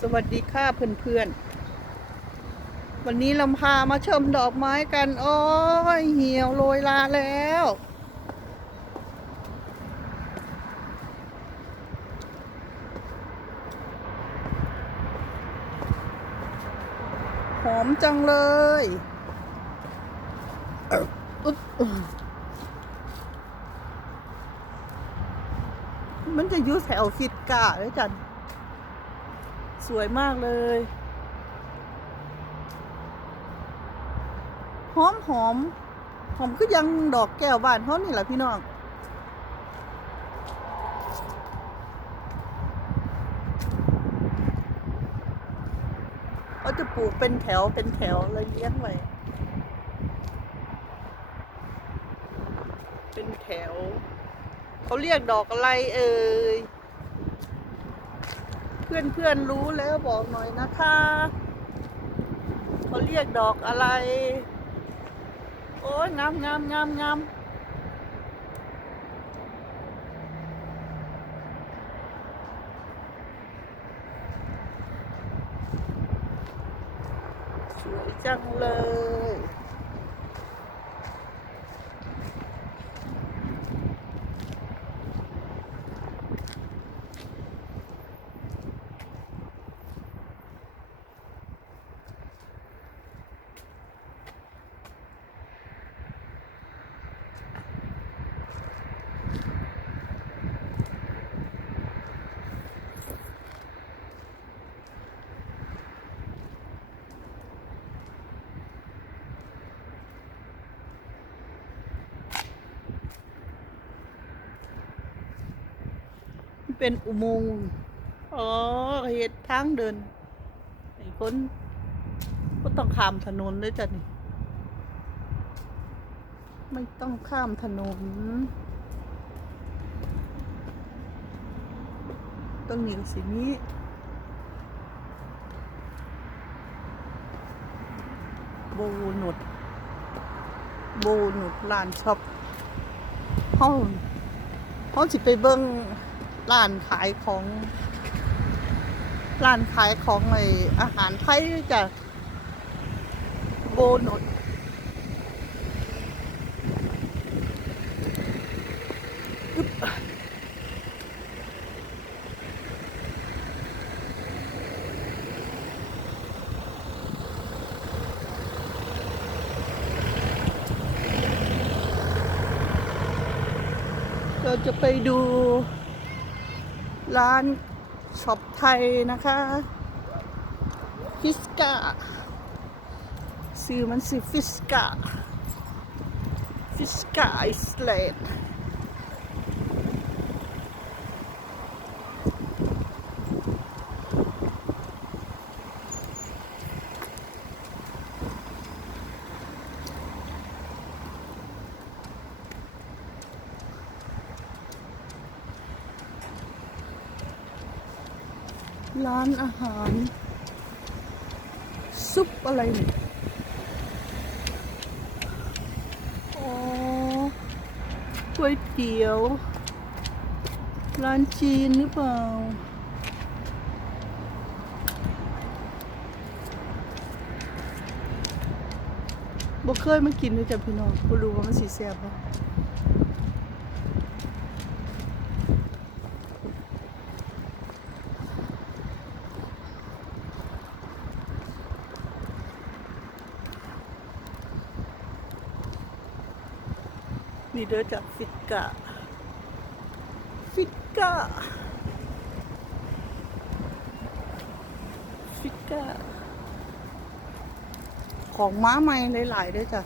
สวัสดีค่ะเพื่อนๆ วันนี้เราพามาชมดอกไม้กัน โอ้ยเหี่ยวโรยลาแล้ว หอมจังเลยอุ๊บมันจะอยุ่แถวฟิตกาเลยจัน สวยมากเลยหอมหอมหอมก็ยังดอกแก้วบ้านเขานี่แหละพี่น้องเขาจะปลูกเป็นแถวเป็นแถวเลยเลี้ยงไว้เป็นแถว เขาเรียกดอกอะไรเอ่ย พื่อนเพื่อนๆรู้แล้วบอกหน่อยนะคะเขาเรียกดอกอะไร โอ้ยงามงามงามงามสวยจังเลย เป็นอุโมงค์อ๋อเหตุทางเดินไอ้คนก็ต้องข้ามถนนด้วยจ้ะนี่ ไม่ต้องข้ามถนน ต้องหนีสินี้โบนุดโบนุดร้านช็อปห้องห้องสิไปเบิ้ง ร้านขายของร้านขายของไออาหารไทยจ้ะโบนุดเราจะไปดู ร้านช็อปไทยนะคะฟิสกาซื้อมันสิฟิสกาฟิสกาไอส์แลนด์ ร้านอาหาร ซุปอะไรเนี่ยอ๋อก๋วยเตี๋ยว ร้านจีนหรือเปล่า บ่เคยมากินเลยจ้ะพี่น้องบ่รู้ว่ามันสิแซ่บบ่ นี่เด้อจากฟิกกะ ฟิกกะ ฟิกกะ ของม้าใหม่หลายๆเด้อจ้ะ